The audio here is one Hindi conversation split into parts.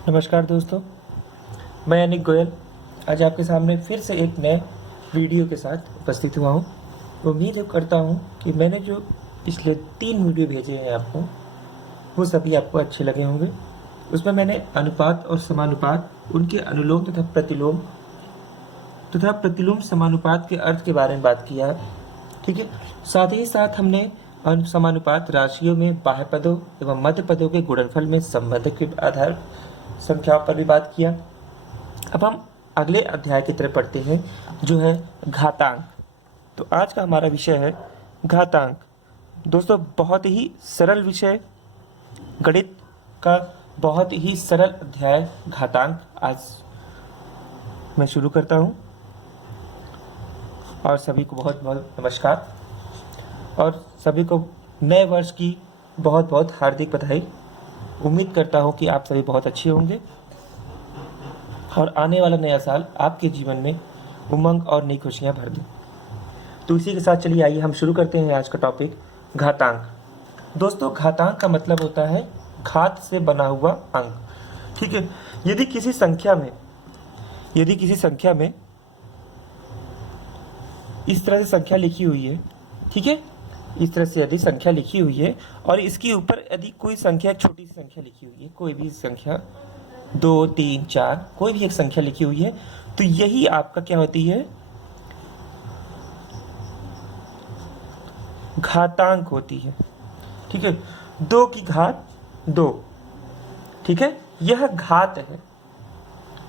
नमस्कार दोस्तों, मैं अनिक गोयल आज आपके सामने फिर से एक नए वीडियो के साथ उपस्थित हुआ हूँ। उम्मीद करता हूँ कि मैंने जो पिछले 3 वीडियो भेजे हैं आपको, वो सभी आपको अच्छे लगे होंगे। उसमें मैंने अनुपात और समानुपात, उनके अनुलोम तथा प्रतिलोम समानुपात के अर्थ के बारे में बात किया है। ठीक है, साथ ही साथ हमने समानुपात राशियों में बाह्य पदों एवं मध्य पदों के गुणनफल में संबंध के आधार संख्याओं पर भी बात किया। अब हम अगले अध्याय की तरफ पढ़ते हैं, जो है घातांक। तो आज का हमारा विषय है घातांक। दोस्तों, बहुत ही सरल विषय, गणित का बहुत ही सरल अध्याय घातांक आज मैं शुरू करता हूं। और सभी को बहुत बहुत नमस्कार और सभी को नए वर्ष की बहुत बहुत हार्दिक बधाई। उम्मीद करता हूं कि आप सभी बहुत अच्छे होंगे और आने वाला नया साल आपके जीवन में उमंग और नई खुशियां भर दे। तो इसी के साथ चलिए आइए हम शुरू करते हैं आज का टॉपिक घातांक। दोस्तों, घातांक का मतलब होता है घात से बना हुआ अंक। ठीक है, यदि किसी संख्या में इस तरह से संख्या लिखी हुई है, ठीक है, इस तरह से यदि संख्या लिखी हुई है और इसके ऊपर यदि कोई संख्या, छोटी सी संख्या लिखी हुई है, कोई भी संख्या 2, 3, 4 कोई भी एक संख्या लिखी हुई है, तो यही आपका क्या होती है, घातांक होती है। ठीक है, 2 की घात 2, ठीक है, यह घात है।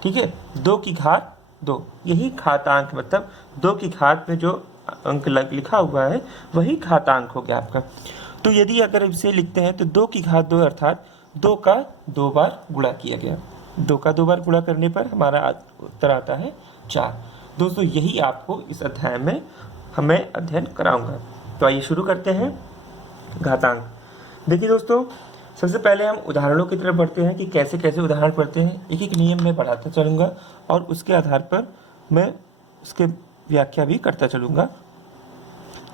ठीक है, 2 की घात 2, यही घातांक, मतलब 2 की घात में जो अंक लिखा हुआ है वही घातांक हो गया आपका। तो यदि अगर इसे लिखते हैं तो 2 की घात 2 अर्थात 2 का 2 बार गुणा किया गया। 2 का 2 बार गुणा करने पर हमारा उत्तर आता है 4। दोस्तों, यही आपको इस अध्याय में हमें अध्ययन कराऊंगा। तो आइए शुरू करते हैं घातांक। देखिए दोस्तों, सबसे पहले हम उदाहरणों की तरफ बढ़ते हैं कि कैसे कैसे उदाहरण पढ़ते हैं। एक एक नियम में बढ़ाता चलूंगा और उसके आधार पर मैं उसके व्याख्या भी करता चलूंगा।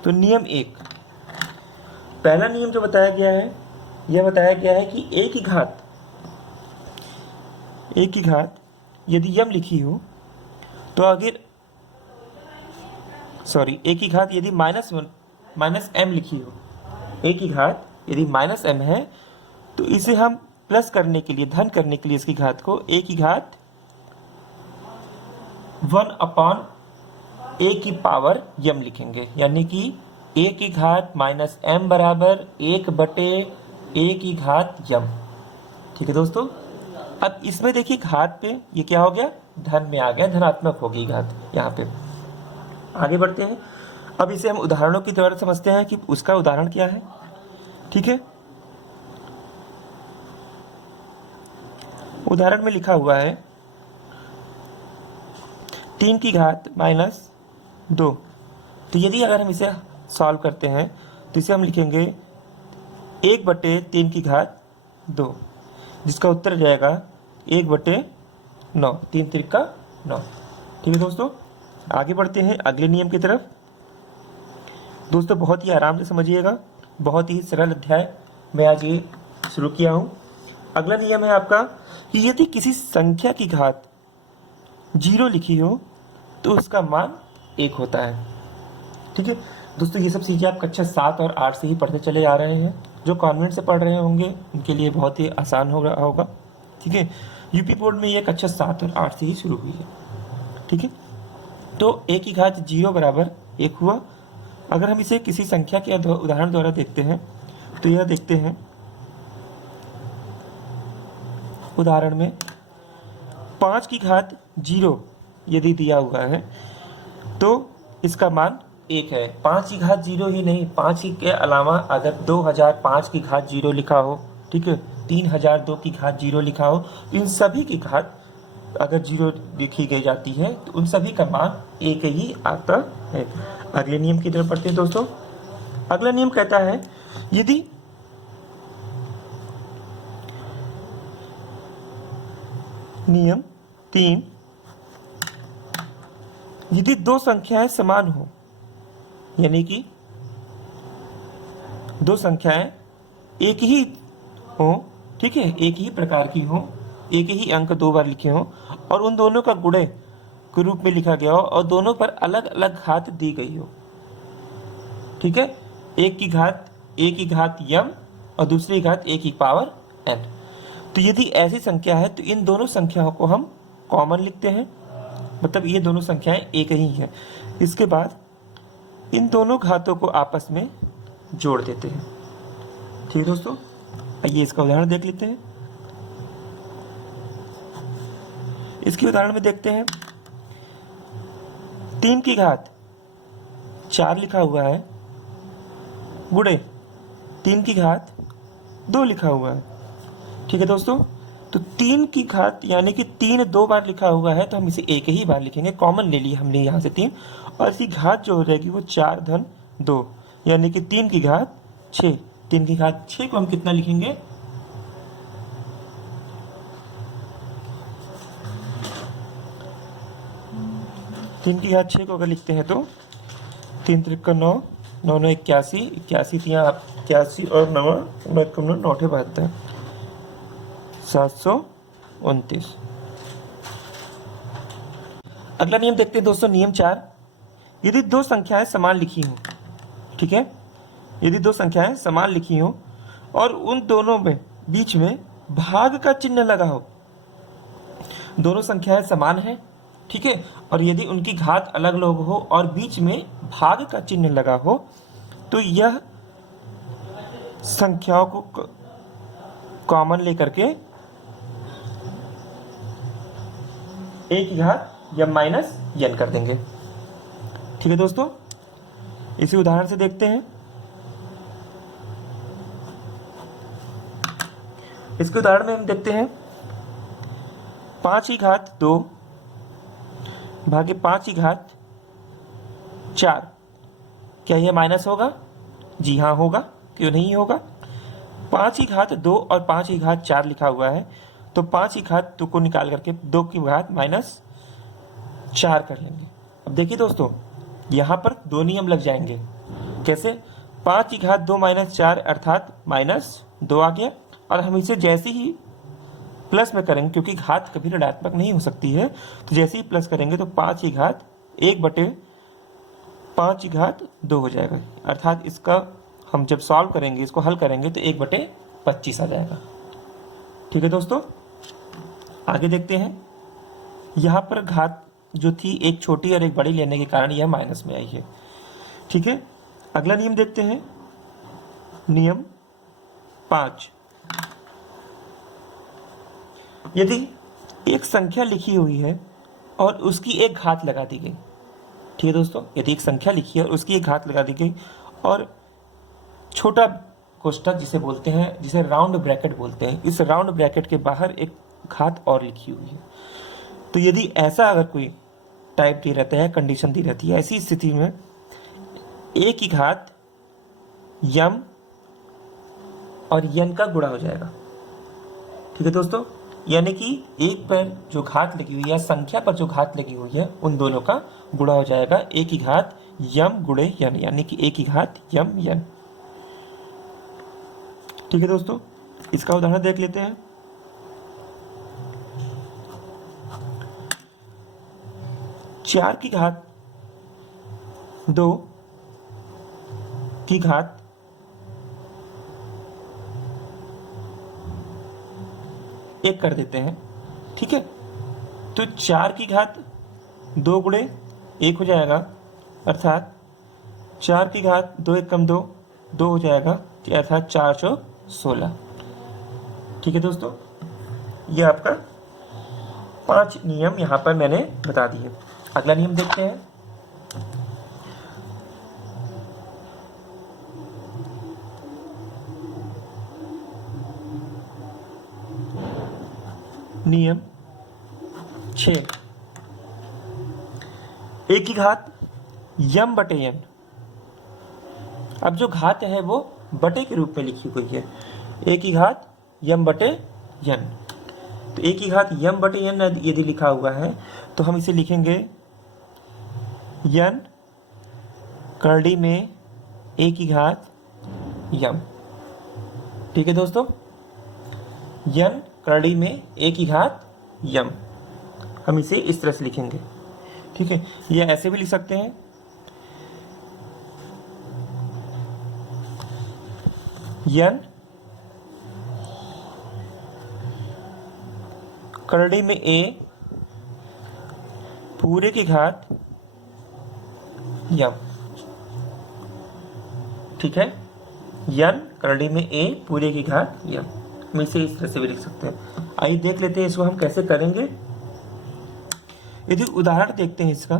तो नियम 1, पहला नियम जो बताया गया है, यह बताया गया है कि a की घात यदि यम लिखी हो तो अगर a की घात यदि माइनस m लिखी हो, a की घात यदि माइनस m है तो इसे हम प्लस करने के लिए, धन करने के लिए इसकी घात को a की घात 1/a की पावर यम लिखेंगे, यानी कि a की घात माइनस m बराबर 1/a की घात यम। ठीक है दोस्तों, अब इसमें देखिए घात पे ये क्या हो गया, धन में आ गया, धनात्मक होगी घात यहाँ पे। आगे बढ़ते हैं, अब इसे हम उदाहरणों की द्वारा समझते हैं कि उसका उदाहरण क्या है। ठीक है, उदाहरण में लिखा हुआ है 3 की घात माइनस 2। तो यदि अगर हम इसे सॉल्व करते हैं तो इसे हम लिखेंगे 1/3 की घात 2, जिसका उत्तर जाएगा 1/9, 3 त्रिका 9। ठीक है दोस्तों, आगे बढ़ते हैं अगले नियम की तरफ। दोस्तों, बहुत ही आराम से समझिएगा, बहुत ही सरल अध्याय मैं आज ये शुरू किया हूँ। अगला नियम है आपका कि यदि किसी संख्या की घात 0 लिखी हो तो उसका मान 1 होता है। ठीक है दोस्तों, ये सब चीज़ें आप कक्षा 7 और 8 से ही पढ़ते चले आ रहे हैं। जो कॉन्वेंट से पढ़ रहे होंगे उनके लिए बहुत ही आसान हो रहा होगा। ठीक है, यूपी बोर्ड में ये कक्षा 7 और 8 से ही शुरू हुई है। ठीक है, तो a की घात 0 बराबर 1 हुआ। अगर हम इसे किसी संख्या के उदाहरण द्वारा देखते हैं तो यह देखते हैं, उदाहरण में 5 की घात 0 यदि दिया हुआ है तो इसका मान 1 है। 5 की घात 0 ही नहीं, 5 के अलावा अगर 2005 की घात 0 लिखा हो, ठीक है, 3002 की घात 0 लिखा हो, तो इन सभी की घात अगर 0 लिखी गई जाती है तो उन सभी का मान 1 ही आता है। अगले नियम की तरफ पढ़ते हैं दोस्तों। अगला नियम कहता है यदि नियम 3, यदि 2 संख्याएं समान हो, यानी कि 2 संख्याएं एक ही हो, ठीक है, एक ही प्रकार की हो, एक ही अंक दो बार लिखे हों और उन दोनों का गुणे के रूप में लिखा गया हो और दोनों पर अलग अलग घात दी गई हो। ठीक है, एक की घात यम और दूसरी घात एक की पावर एन। तो यदि ऐसी संख्या है तो इन दोनों संख्याओं को हम कॉमन लिखते हैं, मतलब ये दोनों संख्याएं एक ही हैं। इसके बाद इन दोनों घातों को आपस में जोड़ देते हैं। ठीक है दोस्तों, आइए इसका उदाहरण देख लेते हैं। इसके उदाहरण में देखते हैं 3 की घात 4 लिखा हुआ है गुणे 3 की घात 2 लिखा हुआ है। ठीक है दोस्तों, तो 3 की घात यानी कि 3 दो बार लिखा हुआ है तो हम इसे एक ही बार लिखेंगे, कॉमन ले लिया हमने यहाँ से 3, और इसकी घात जो हो जाएगी वो 4 धन 2 यानी कि 3 की घात 6। 3 की घात 6 को हम कितना लिखेंगे, 3 की घात 6 को अगर लिखते हैं तो 3 त्रिक 9, 9 9 81, 81 और 9 9 72, 729। अगला नियम देखते हैं दोस्तों, नियम 4। यदि दो संख्याएं समान लिखी हों, ठीक है, यदि दो संख्याएं समान लिखी हों और उन दोनों में बीच में भाग का चिन्ह लगा हो, दोनों संख्याएं समान हैं, ठीक है, और यदि उनकी घात अलग अलग हो और बीच में भाग का चिन्ह लगा हो तो यह संख्याओं को कॉमन लेकर के एक की घात यम माइनस यन कर देंगे। ठीक है दोस्तों, इसी उदाहरण से देखते हैं। इसके उदाहरण में हम देखते हैं 5 की घात 2 भागे 5 की घात 4। क्या यह माइनस होगा? जी हाँ होगा, क्यों नहीं होगा। 5 की घात 2 और 5 की घात 4 लिखा हुआ है तो 5 की घात 2 को निकाल करके 2 की घात माइनस 4 कर लेंगे। अब देखिए दोस्तों, यहाँ पर दो नियम लग जाएंगे। कैसे? 5 की घात 2 माइनस 4 अर्थात माइनस 2 आ गया, और हम इसे जैसे ही प्लस में करेंगे, क्योंकि घात कभी ऋणात्मक नहीं हो सकती है, तो जैसे ही प्लस करेंगे तो 5 की घात 1/5 की घात 2 हो जाएगा, अर्थात इसका हम जब सॉल्व करेंगे, इसको हल करेंगे तो 1/25 आ जाएगा। ठीक है दोस्तों, आगे देखते हैं। यहाँ पर घात जो थी एक छोटी और एक बड़ी लेने के कारण यह माइनस में आई है। ठीक है, अगला नियम देखते हैं, नियम 5। यदि एक संख्या लिखी हुई है और उसकी एक घात लगा दी गई, ठीक है दोस्तों, यदि एक संख्या लिखी है और उसकी एक घात लगा दी गई और छोटा कोष्ठक जिसे बोलते हैं, जिसे राउंड ब्रैकेट बोलते हैं, इस राउंड ब्रैकेट के बाहर एक घात और लिखी हुई है, तो यदि ऐसा अगर कोई टाइप दी रहता है, कंडीशन दी रहती है, ऐसी स्थिति में एक की घात यम और यन का गुणा हो जाएगा। ठीक है दोस्तों, यानी कि एक पर जो घात लगी हुई है, संख्या पर जो घात लगी हुई है, उन दोनों का गुणा हो जाएगा। एक की घात यम गुणे यन, यानी कि एक की घात यम यन। ठीक है दोस्तों, इसका उदाहरण देख लेते हैं। चार की घात 2 की घात 1 कर देते हैं। ठीक है, तो 4 की घात 2 गुणे 1 हो जाएगा, अर्थात 4 की घात 2 1 कम 2 2 हो जाएगा, अर्थात 416। ठीक है दोस्तों, ये आपका 5 नियम यहाँ पर मैंने बता दिए। अगला नियम देखते हैं। नियम 6। एक की घात यम बटे यन। अब जो घात है वो बटे के रूप में लिखी हुई है, एक की घात यम बटे यन। तो एक की घात यम बटे यन यदि लिखा हुआ है तो हम इसे लिखेंगे यन करड़ी में एक की घात यम। ठीक है दोस्तों, यन करड़ी में ए की घात यम, हम इसे इस तरह से लिखेंगे। ठीक है, ये ऐसे भी लिख सकते हैं, यन करड़ी में ए पूरे की घात यम। ठीक है, यन करड़ी में ए पूरे की घात यम, हम इसे इस तरह से भी लिख सकते हैं। आइए देख लेते हैं इसको हम कैसे करेंगे। यदि उदाहरण देखते हैं इसका,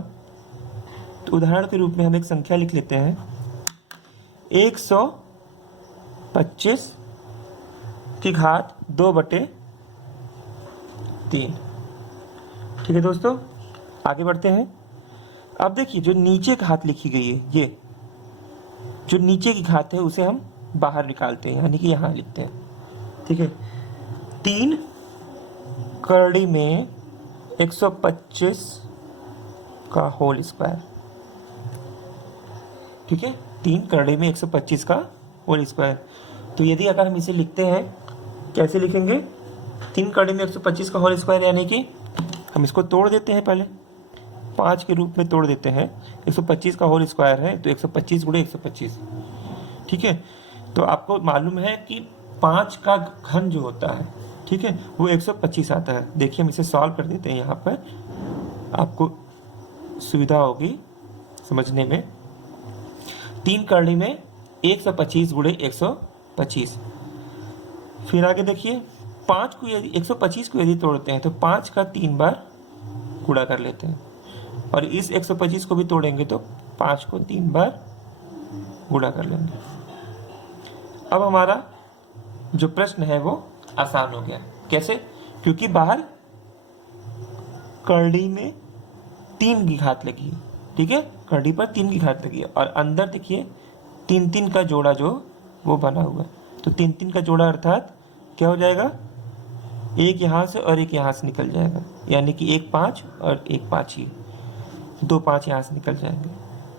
तो उदाहरण के रूप में हम एक संख्या लिख लेते हैं 125 की घात 2/3। ठीक है दोस्तों, आगे बढ़ते हैं। अब देखिए जो नीचे घात लिखी गई है, ये जो नीचे की घात है उसे हम बाहर निकालते हैं, यानी कि यहां लिखते हैं। ठीक है, 3 करड़ी में 125 का होल स्क्वायर। ठीक है, 3 करड़ी में 125 का होल स्क्वायर। तो यदि अगर हम इसे लिखते हैं, कैसे लिखेंगे? 3 करड़ी में 125 का होल स्क्वायर, यानी कि हम इसको तोड़ देते हैं, पहले 5 के रूप में तोड़ देते हैं। 125 का होल स्क्वायर है तो 125 गुणे 125। ठीक है, तो आपको मालूम है कि 5 का घन जो होता है, ठीक है, वो 125 आता है। देखिए हम इसे सॉल्व कर देते हैं, यहाँ पर आपको सुविधा होगी समझने में। 3 करड़ी में 125 गुणे 125। फिर आगे देखिए 5 को यदि 125 को यदि तोड़ते हैं तो 5 का 3 बार गुणा कर लेते हैं, और इस 125 को भी तोड़ेंगे तो 5 को 3 बार गुणा कर लेंगे। अब हमारा जो प्रश्न है वो आसान हो गया। कैसे? क्योंकि बाहर करड़ी में 3 की घात लगी है। ठीक है, करड़ी पर 3 की घात लगी है, और अंदर देखिए 3 का जोड़ा जो वो बना हुआ है। तो 3 का जोड़ा अर्थात क्या हो जाएगा? एक यहां से और एक यहां से निकल जाएगा, यानी कि 1 5 और 1 5 ही, 2 5 यहां से निकल जाएंगे।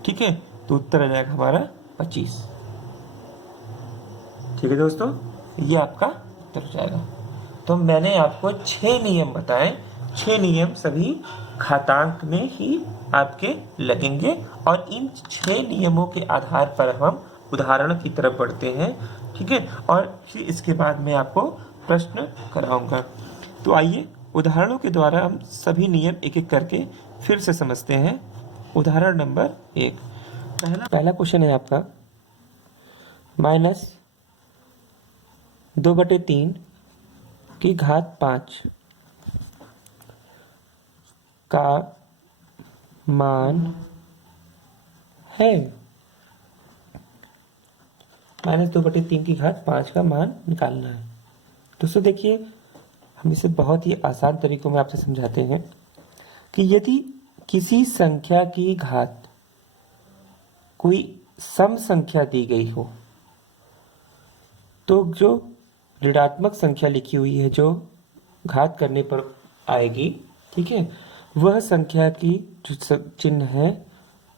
ठीक है, तो उत्तर आ जाएगा हमारा 25। ठीक है दोस्तों, ये आपका उत्तर हो जाएगा। तो मैंने आपको 6 नियम बताए। 6 नियम सभी घातांक में ही आपके लगेंगे, और इन 6 नियमों के आधार पर हम उदाहरण की तरफ बढ़ते हैं। ठीक है, और फिर इसके बाद मैं आपको प्रश्न कराऊंगा। तो आइए उदाहरणों के द्वारा हम सभी नियम एक एक करके फिर से समझते हैं। उदाहरण नंबर 1, पहला क्वेश्चन है आपका -2/3 की घात 5 का मान है। -2/3 की घात 5 का मान निकालना है। दोस्तों देखिए, हम इसे बहुत ही आसान तरीकों में आपसे समझाते हैं कि यदि किसी संख्या की घात कोई सम संख्या दी गई हो, तो जो ऋणात्मक संख्या लिखी हुई है जो घात करने पर आएगी, ठीक है, वह संख्या की जो चिन्ह है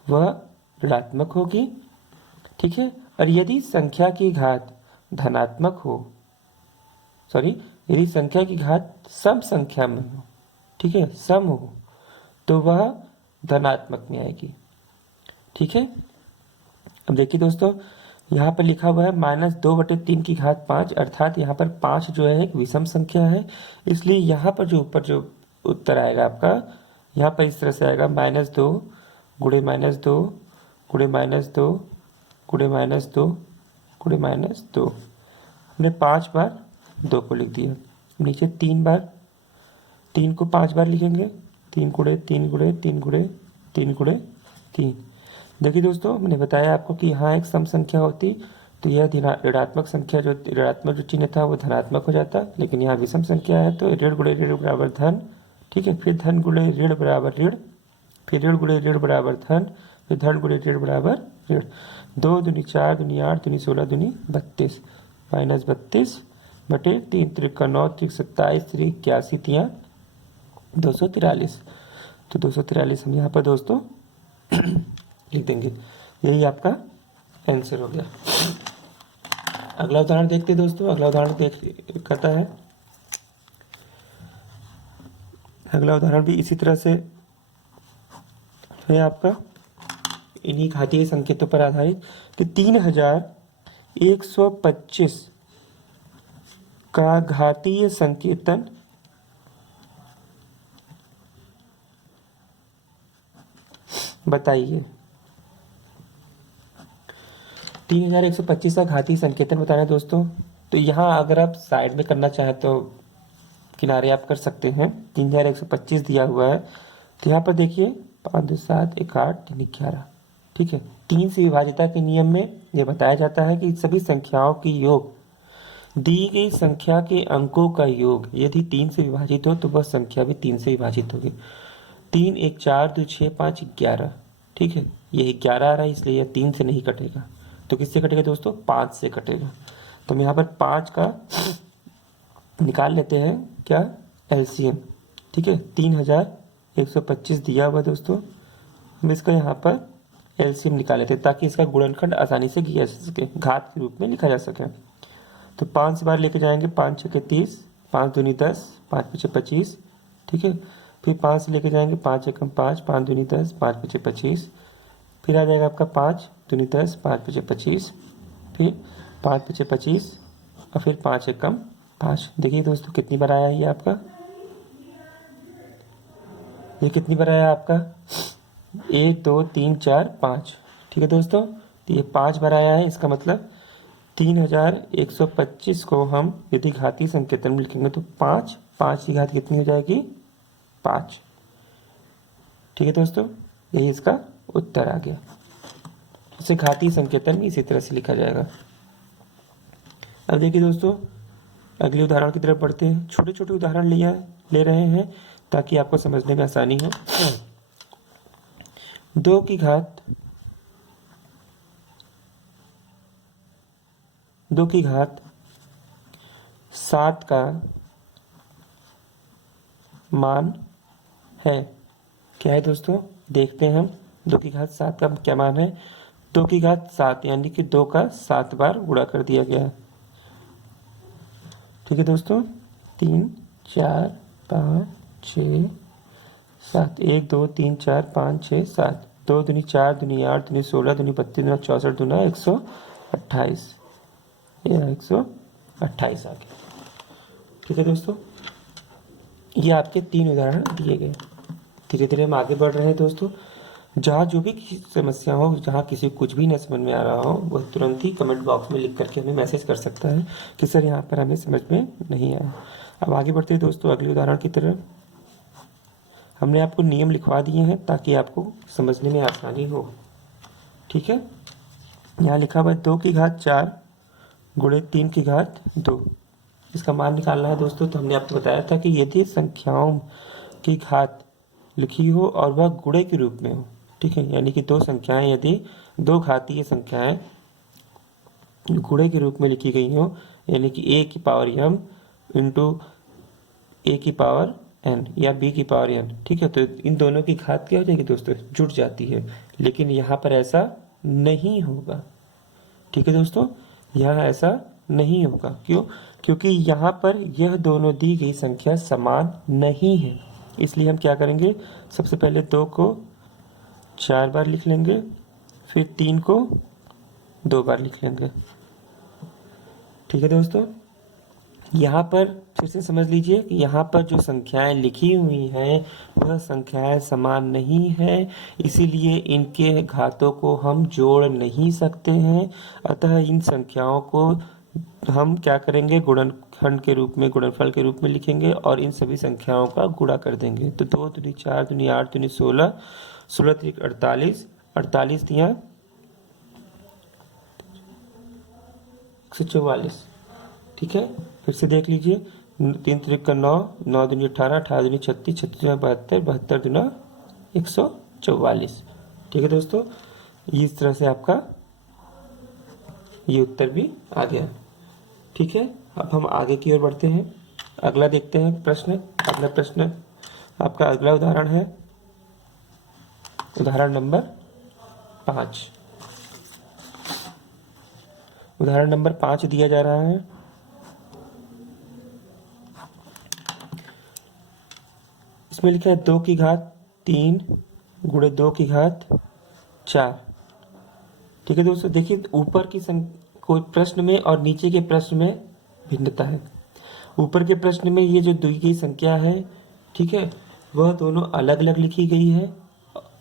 वह ऋणात्मक होगी। ठीक है, और यदि संख्या की घात धनात्मक हो, यदि संख्या की घात सम संख्या में हो, ठीक है, सम हो, तो वह धनात्मक में आएगी। ठीक है, अब देखिए दोस्तों, यहाँ पर लिखा हुआ है -2/3 की घात 5, अर्थात यहाँ पर 5 जो है एक विषम संख्या है, इसलिए यहाँ पर जो ऊपर जो उत्तर आएगा आपका, यहाँ पर इस तरह से आएगा -2 गुणे -2 गुणे -2 गुणे -2 गुणे -2। हमने 5 बार 2 को लिख दिया। नीचे 3 बार, 3 को 5 बार लिखेंगे, 3 गुणे 3 गुणे 3 गुणे 3 गुणे 3। देखिए दोस्तों, मैंने बताया आपको कि यहाँ एक सम संख्या होती तो यह ऋणात्मक संख्या जो ऋणात्मक जो चिन्ह था वो धनात्मक हो जाता, लेकिन यहाँ विषम संख्या है तो ऋण गुणे ऋण बराबर धन। ठीक है, फिर धन गुणे ऋण बराबर ऋण, फिर ऋण गुणे ऋण बराबर धन, फिर धन गुणे ऋण बराबर ऋण। 2 दूनी 4 दूनी 8 दूनी 16 दूनी 32, -32 बटे 3 त्रिक 9 त्रिक 27 त्रिक 81 तिया 243। तो 243 हम यहाँ पर दोस्तों लिख देंगे। यही आपका आंसर हो गया। अगला उदाहरण देखते हैं दोस्तों। अगला उदाहरण कहता है अगला उदाहरण भी इसी तरह से है आपका, इन्हीं घातीय संकेतों पर आधारित। तो 3125 का घातीय संकेतन बताइए। 3125 का घातीय संकेतन बताना है दोस्तों। तो यहाँ अगर आप साइड में करना चाहें तो किनारे आप कर सकते हैं। 3125 दिया हुआ है, तो यहाँ पर देखिए 5 2 7 1 8 3 11, ठीक है। 3 से विभाजिता के नियम में यह बताया जाता है कि सभी संख्याओं की योग दी गई संख्या के अंकों का योग यदि 3 से विभाजित हो तो वह संख्या भी 3 से विभाजित होगी। 3 1 4 2 6 5 11, ठीक है। ये 11 आ रहा है इसलिए यह 3 से नहीं कटेगा। तो किससे कटेगा दोस्तों? 5 से कटेगा। तो हम यहाँ पर 5 का निकाल लेते हैं क्या, एलसीएम, ठीक है। 3125 दिया हुआ दोस्तों, हम इसका यहाँ पर एलसीएम निकाल लेते हैं ताकि इसका गुणनखंड आसानी से किया जा सके, घात के रूप में लिखा जा सके। तो 5 से बाहर लेके जाएंगे, 5 छके 30, 5 दूनी 10, 5 पीछे 25, ठीक है। फिर 5 से लेके जाएंगे, 5 एकम 5, 5 दूनी 10, 5 पीछे 25, फिर आ जाएगा आपका 5 दूनी 10, 5 पीछे 25, फिर 5 पीछे 25 और फिर 5 एकम 5। देखिए दोस्तों कितनी बार आया ये आपका, ये कितनी बार आया आपका, 1 2 3 4 5, ठीक है दोस्तों। तो ये 5 बार आया है, इसका मतलब 3125 को हम यदि घातीय संकेतन में लिखेंगे तो 5 की घात कितनी हो जाएगी, 5, ठीक है दोस्तों। यही इसका उत्तर आ गया। इसे घातीय संकेतन भी इसी तरह से लिखा जाएगा। अब देखिए दोस्तों, अगले उदाहरण की तरफ बढ़ते हैं। छोटे छोटे उदाहरण ले रहे हैं ताकि आपको समझने में आसानी हो। 2 की घात 7 का मान है। क्या है दोस्तों? देखते हैं हम 2 की घात 7 का क्या मान है। 2 की घात 7 यानी कि 2 का 7 बार गुणा कर दिया गया है, ठीक है दोस्तों। 3 4 5 6 7, 1 2 3 4 5 6 7, 2 दूनी 4 दूनी 8 दूनी 16 दूनी 32 दूना 64 दूना 128, यह 128 आ गया, ठीक है दोस्तों। ये आपके 3 उदाहरण दिए गए। धीरे धीरे हम आगे बढ़ रहे हैं दोस्तों। जहाँ जो भी किसी समस्या हो, जहाँ किसी को कुछ भी न समझ में आ रहा हो, वह तुरंत ही कमेंट बॉक्स में लिख करके हमें मैसेज कर सकता है कि सर यहाँ पर हमें समझ में नहीं आया। अब आगे बढ़ते हैं दोस्तों अगले उदाहरण की तरफ। हमने आपको नियम लिखवा दिए हैं ताकि आपको समझने में आसानी हो, ठीक है। यहाँ लिखा हुआ है 2 की घात 4 गुणे 3 की घात 2, इसका मान निकालना है दोस्तों। तो हमने आपको बताया था कि यदि संख्याओं की घात लिखी हो और वह गुणे के रूप में हो, ठीक है, यानी कि 2 संख्याएं यदि 2 घातीय संख्याएं गुणे के रूप में लिखी गई हो, यानी कि a की पावर m इंटू a की पावर n या b की पावर n, ठीक है। तो इन दोनों की घात क्या हो जाएगी दोस्तों? जुड़ जाती है। लेकिन यहाँ पर ऐसा नहीं होगा, ठीक है दोस्तों, यहाँ ऐसा नहीं होगा। क्यों? क्योंकि यहाँ पर यह दोनों दी गई संख्या समान नहीं है। इसलिए हम क्या करेंगे, सबसे पहले 2 को 4 बार लिख लेंगे, फिर 3 को 2 बार लिख लेंगे, ठीक है दोस्तों। यहाँ पर फिर से समझ लीजिए कि यहाँ पर जो संख्याएं लिखी हुई हैं वह संख्याएं समान नहीं है, इसीलिए इनके घातों को हम जोड़ नहीं सकते हैं। अतः इन संख्याओं को हम क्या करेंगे, गुणनखंड के रूप में, गुणनफल के रूप में लिखेंगे और इन सभी संख्याओं का गुणा कर देंगे। तो 2 दूनी 4 दूनी 8 दूनी 16, 16 त्रिक 48, 48 दिया 144, ठीक है। फिर से देख लीजिए, 3 त्रिक का 9, 9 दूनी 18, 18 दूनी 36, 36 दूना 72, 72 दूना 144, ठीक है दोस्तों। इस तरह से आपका ये उत्तर भी आ गया, ठीक है। अब हम आगे की ओर बढ़ते हैं। अगला देखते हैं प्रश्न। अगला प्रश्न आपका अगला उदाहरण है उदाहरण नंबर 5। उदाहरण नंबर 5 दिया जा रहा है। इसमें लिखा है 2 की घात 3 गुणे 2 की घात 4। ठीक है दोस्तों, देखिए ऊपर की कोई प्रश्न में और नीचे के प्रश्न में भिन्नता है। ऊपर के प्रश्न में ये जो दी गई संख्या है, ठीक है, वह दोनों अलग अलग लिखी गई है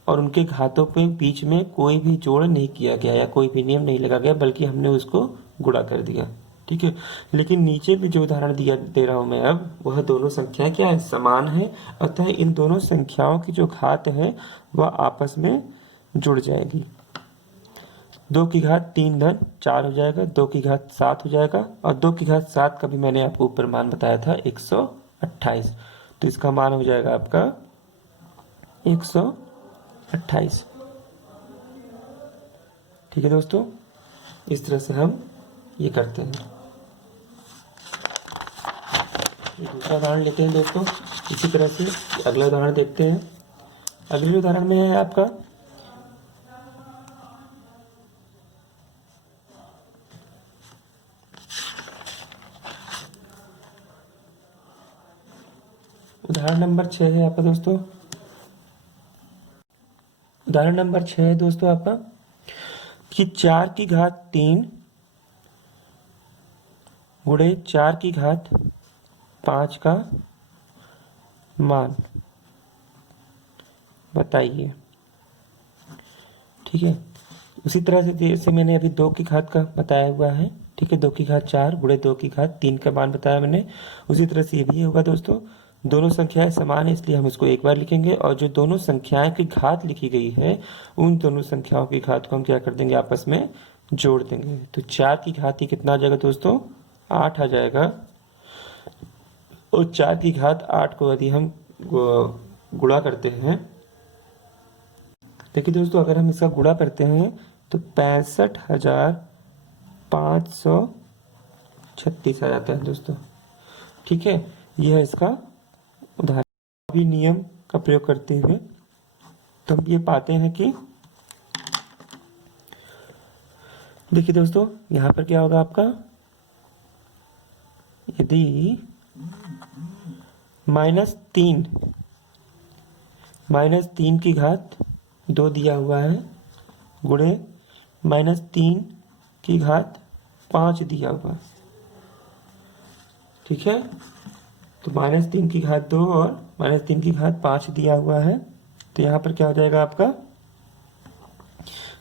और उनके घातों पे बीच में कोई भी जोड़ नहीं किया गया या कोई भी नियम नहीं लगा गया, बल्कि हमने उसको गुणा कर दिया। ठीक है, लेकिन नीचे भी जो उदाहरण दे रहा हूं मैं अब, वह दोनों संख्याएं क्या है, समान है। अतः इन दोनों संख्याओं की जो घात है वह आपस में जुड़ जाएगी। 2 की घात 3 धन 4 हो जाएगा, 2 की घात 7 हो जाएगा, और 2 की घात 7 का भी मैंने आपको ऊपर मान बताया था 128। तो इसका मान हो जाएगा आपका 128। ठीक है दोस्तों, इस तरह से हम ये करते हैं। दूसरा उदाहरण लेते हैं दोस्तों, इसी तरह से अगला उदाहरण देखते हैं। अगले उदाहरण में है आपका उदाहरण नंबर 6 है आपका दोस्तों। उदाहरण नंबर 6 है दोस्तों आपका कि 4 की घात 3 गुणे 4 की घात 5 का मान बताइए। ठीक है, उसी तरह से जैसे मैंने अभी 2 की घात का बताया हुआ है, ठीक है, 2 की घात 4 गुणे 2 की घात 3 का मान बताया मैंने, उसी तरह से ये भी होगा दोस्तों। दोनों संख्याएं समान है इसलिए हम इसको एक बार लिखेंगे, और जो दोनों संख्याएं की घात लिखी गई है उन दोनों संख्याओं की घात को हम क्या कर देंगे, आपस में जोड़ देंगे। तो 4 की घात ही कितना आ जाएगा दोस्तों, 8 आ जाएगा। और 4 की घात 8 को यदि हम गुणा करते हैं, देखिए दोस्तों, अगर हम इसका गुणा करते हैं तो 65,536 आ जाता है दोस्तों। ठीक है, यह इसका उदाहरण। अभी नियम का प्रयोग करते हुए तो हम ये पाते हैं कि देखिए दोस्तों, यहां पर क्या होगा आपका, यदि -3 की घात 2 दिया हुआ है गुणे -3 की घात 5 दिया हुआ है। ठीक है, तो -3 की घात 2 और -3 की घात 5 दिया हुआ है। तो यहाँ पर क्या हो जाएगा आपका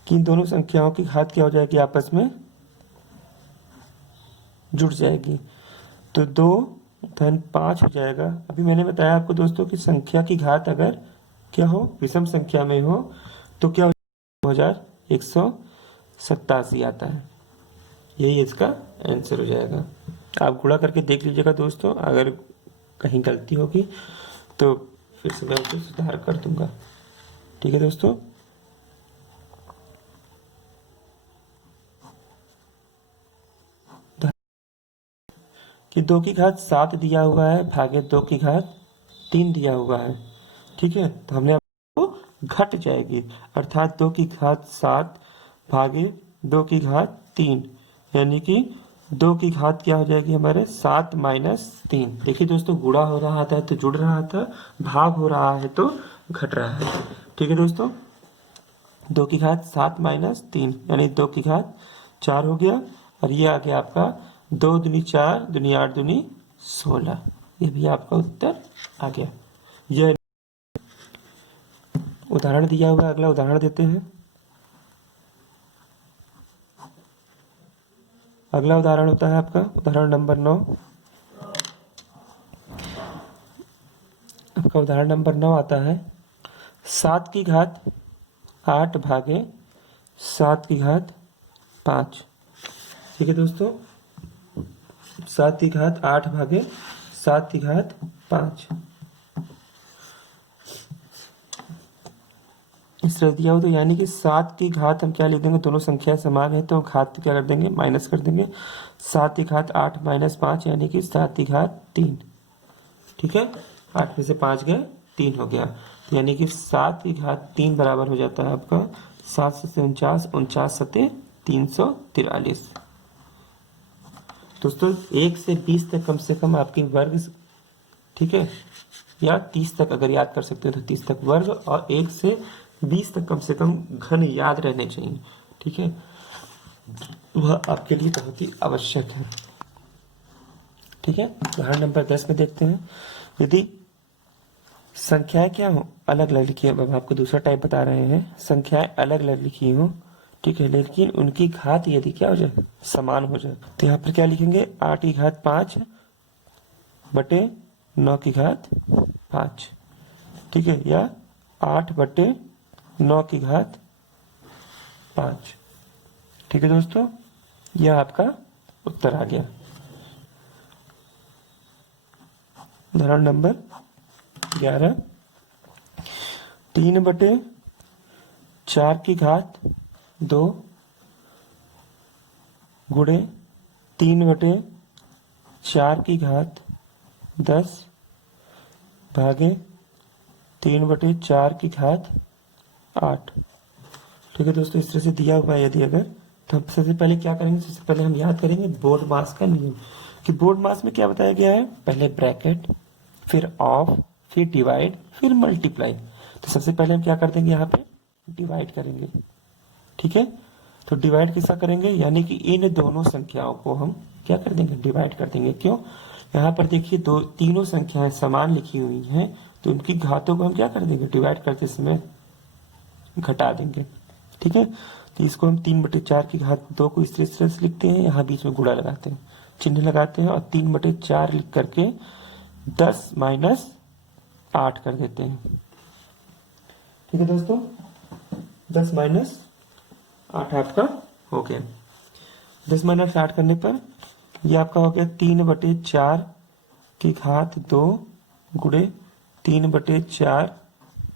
कि इन दोनों संख्याओं की घात क्या हो जाएगी, आपस में जुड़ जाएगी। तो 2 धन 5 हो जाएगा। अभी मैंने बताया आपको दोस्तों कि संख्या की घात अगर क्या हो, विषम संख्या में हो, तो क्या हो, 2187 आता है। यही इसका आंसर हो जाएगा। आप गुणा करके देख लीजिएगा दोस्तों, अगर कहीं गलती होगी तो फिर से मैं उसे सुधार कर दूंगा। ठीक है दोस्तों, कि 2 की घात 7 दिया हुआ है भागे 2 की घात 3 दिया हुआ है। ठीक है, तो हमने आपको घट जाएगी, अर्थात 2 की घात 7 भागे 2 की घात 3, यानी कि 2 की घात क्या हो जाएगी हमारे 7 - 3। देखिए दोस्तों, गुणा हो रहा था तो जुड़ रहा था, भाग हो रहा है तो घट रहा है। ठीक है दोस्तों, 2 की घात 7 - 3 यानी 2 की घात 4 हो गया, और ये आ गया आपका 2 दूनी 4 दूनी 8 दूनी 16। ये भी आपका उत्तर आ गया। यह उदाहरण दिया हुआ है। अगला उदाहरण देते हैं। अगला उदाहरण होता है आपका उदाहरण नंबर 9। आपका उदाहरण नंबर 9 आता है 7 की घात 8 भागे 7 की घात 5। ठीक है दोस्तों, 7 की घात 8 भागे 7 की घात 5 इस तरह दिया हो, तो यानी कि 7 की घात हम क्या लिख देंगे, दोनों संख्या समान है तो घात क्या कर देंगे, माइनस कर देंगे। 7 की घात 8 - 5 यानी कि 7 की घात 3। ठीक है, 8 में से 5 गए 3 हो गया, यानी कि 7 की घात 3 बराबर हो जाता है आपका 7 से 49, 49 सते 343। दोस्तों 1 से 20 तक कम से कम आपके वर्ग, ठीक है, या 30 तक अगर याद कर सकते हो तो 30 तक वर्ग, और 1 से 20 तक कम से कम घन याद रहने चाहिए। ठीक है, वह आपके लिए बहुत ही आवश्यक है। ठीक है, उदाहरण नंबर 10 में देखते हैं। यदि संख्याएं क्या हो, अलग अलग लिखी है। अब आपको दूसरा टाइप बता रहे हैं, संख्याएं अलग अलग लिखी हो, ठीक है, लेकिन उनकी घात यदि क्या हो जाए, समान हो जाए, तो यहाँ पर क्या लिखेंगे, 8 की घात 5 बटे 9 की घात 5, ठीक है, या 8 बटे 9 की घात 5। ठीक है दोस्तों, यह आपका उत्तर आ गया। उदाहरण नंबर 11, 3 बटे 4 की घात 2 गुणे 3 बटे 4 की घात 10 भागे 3 बटे 4 की घात 8। ठीक है दोस्तों, इस तरह से दिया हुआ है यदि अगर, तो हम सबसे पहले क्या करेंगे, सबसे पहले हम याद करेंगे बोर्ड मास का नियम, कि बोर्ड मास में क्या बताया गया है, पहले ब्रैकेट, फिर ऑफ, फिर डिवाइड, फिर मल्टीप्लाई। तो सबसे पहले हम क्या कर देंगे, यहाँ पे डिवाइड करेंगे। ठीक है, तो डिवाइड किसका करेंगे, यानी कि इन दोनों संख्याओं को हम क्या कर देंगे, डिवाइड कर देंगे। क्यों, यहाँ पर देखिए दो तीनों संख्याएं समान लिखी हुई हैं, तो उनकी घातों को हम क्या कर देंगे, डिवाइड करते समय घटा देंगे। ठीक है, तो इसको हम 3/4 की घात 2 को इस तरह से लिखते हैं, यहाँ बीच में गुणा लगाते हैं, चिन्ह लगाते हैं, और 3/4 लिख करके 10 - 8 कर देते हैं। ठीक है दोस्तों, 10 - 8 आपका हो गया। 10 - 8 करने पर ये आपका हो गया 3/4 की घात 2 गुणे 3/4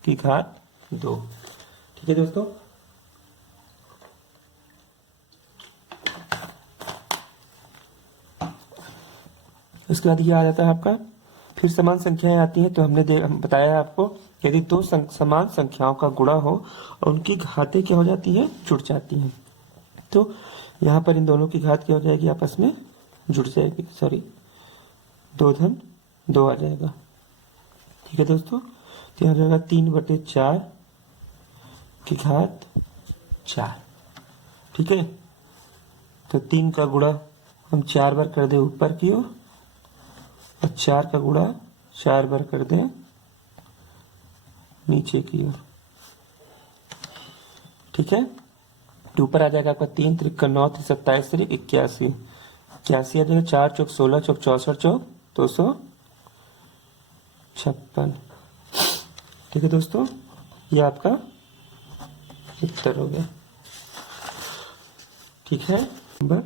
की घात 2। ठीक है दोस्तों, उसके बाद ये आ जाता है आपका, फिर समान संख्याएं आती हैं, तो हम बताया आपको, यदि दो समान संख्याओं का गुणा हो और उनकी घातें क्या हो जाती है, जुड़ जाती हैं, तो यहाँ पर इन दोनों की घात क्या हो जाएगी, आपस में जुड़ जाएगी, सॉरी 2 धन 2 आ जाएगा। ठीक है दोस्तों, तो यहाँ जाएगा 3/4 की घात 4। ठीक है, तो 3 का गुणा हम 4 बार कर दे ऊपर की ओर, और 4 का गुणा 4 बार कर दें नीचे की ओर। ठीक है, तो ऊपर आ जाएगा आपका 3 त्रिक 9 27 त्रिक 81, 81 आ जाएगा, 4 चौक 16 चौक 64 चौक 256। ठीक है दोस्तों, ये आपका उत्तर हो गया। ठीक है, नंबर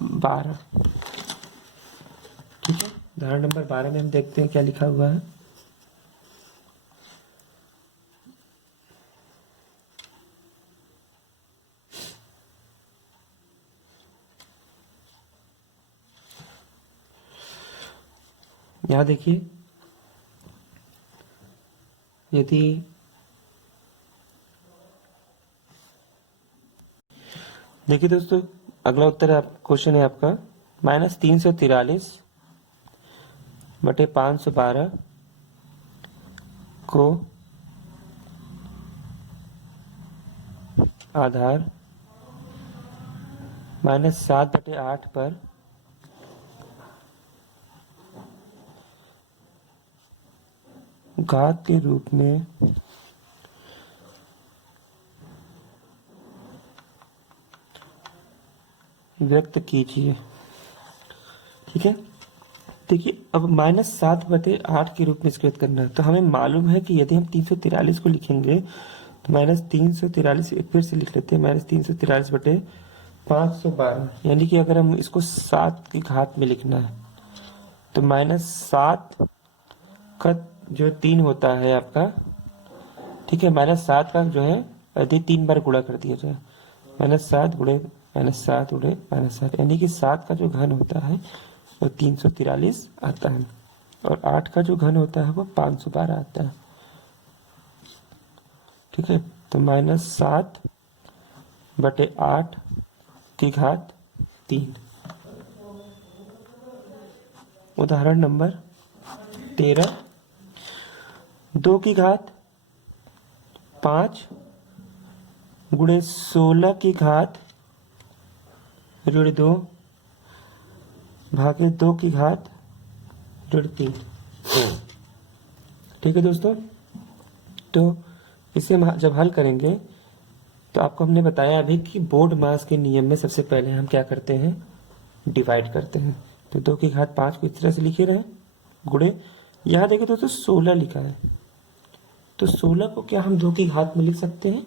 12। ठीक है, उदाहरण नंबर 12 में हम देखते हैं क्या लिखा हुआ है। यहां देखिए, यदि देखिए दोस्तों, अगला उत्तर है क्वेश्चन है आपका -343 बटे 512 को आधार -7/8 पर घात के रूप में व्यक्त कीजिए। ठीक है, देखिए अब -7/8 के रूप में स्कृत करना है, तो हमें मालूम है कि यदि हम 343 को लिखेंगे तो -343, एक फिर से लिख लेते हैं, -343 बटे 512, यानी कि अगर हम इसको 7 की घात में लिखना है तो -7 का जो 3 होता है आपका, ठीक है, -7 का जो है यदि 3 बार गुणा कर दिया जाए, -7 गुणे -7 गुणे -7, यानी कि 7 का जो घन होता है वो 343 आता है, और 8 का जो घन होता है वो 512 आता है। ठीक है, तो -7/8 की घात 3। उदाहरण नंबर 13, 2 की घात 5 गुणे 16 की घात ऋण 2 भागे 2 की घात ऋण 3। ठीक है दोस्तों, तो इसे हम जब हल करेंगे तो आपको हमने बताया अभी कि बोर्ड मास के नियम में सबसे पहले हम क्या करते हैं, डिवाइड करते हैं। तो 2 की घात 5 को इस तरह से लिखे रहे गुणे, यहाँ देखिए दोस्तों 16 लिखा है, तो 16 को क्या हम 2 की घात में लिख सकते हैं?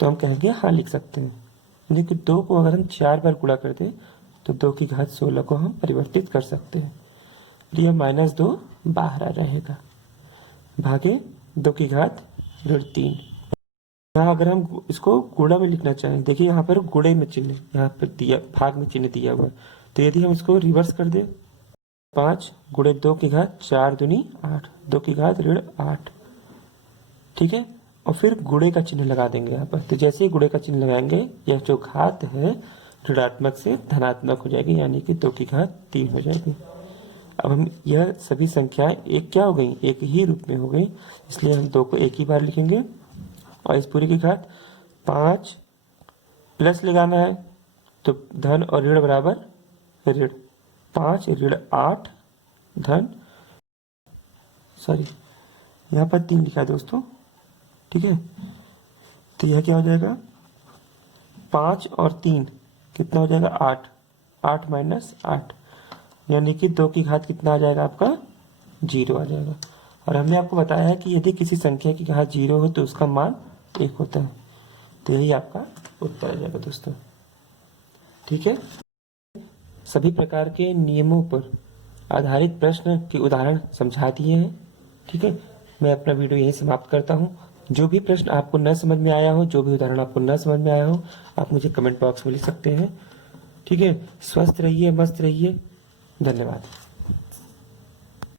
तो हम कहेंगे हाँ लिख सकते हैं। देखिए 2 को अगर हम 4 बार गुणा कर दें तो 2 की घात 16 को हम परिवर्तित कर सकते हैं। ये -2 बाहर आ रहेगा भागे 2 की घात ऋण 3। यहाँ अगर हम इसको गुणा में लिखना चाहें, देखिए यहाँ पर गुणे में चिन्ह यहाँ पर दिया, भाग में चिन्ह दिया हुआ है, तो यदि हम इसको रिवर्स कर दें 5 गुणे 2 की घात 4 दूनी 8, 2 की घात ऋण 8। ठीक है, और फिर गुणे का चिन्ह लगा देंगे यहाँ पर। तो जैसे ही गुणे का चिन्ह लगाएंगे यह जो घात है ऋणात्मक से धनात्मक हो जाएगी, यानी कि 2 की घात 3 हो जाएगी। अब हम यह सभी संख्याएं एक क्या हो गई, एक ही रूप में हो गई, इसलिए हम 2 को एक ही बार लिखेंगे और इस पूरी की घात 5 प्लस लगाना है तो धन और ऋण बराबर ऋण 5 ऋण 8 धन यहाँ पर 3 लिखा है दोस्तों। ठीक है, तो यह क्या हो जाएगा 5 और 3 कितना हो जाएगा 8, 8 माइनस 8, यानी कि 2 की घात कितना आ जाएगा आपका 0 आ जाएगा। और हमने आपको बताया है कि यदि किसी संख्या की घात 0 हो तो उसका मान 1 होता है, तो यही आपका उत्तर आ जाएगा दोस्तों। ठीक है, सभी प्रकार के नियमों पर आधारित प्रश्न के उदाहरण समझा दिए हैं। ठीक है, मैं अपना वीडियो यहीं समाप्त करता हूँ। जो भी प्रश्न आपको न समझ में आया हो, जो भी उदाहरण आपको न समझ में आया हो, आप मुझे कमेंट बॉक्स में लिख सकते हैं। ठीक है, स्वस्थ रहिए, मस्त रहिए, धन्यवाद।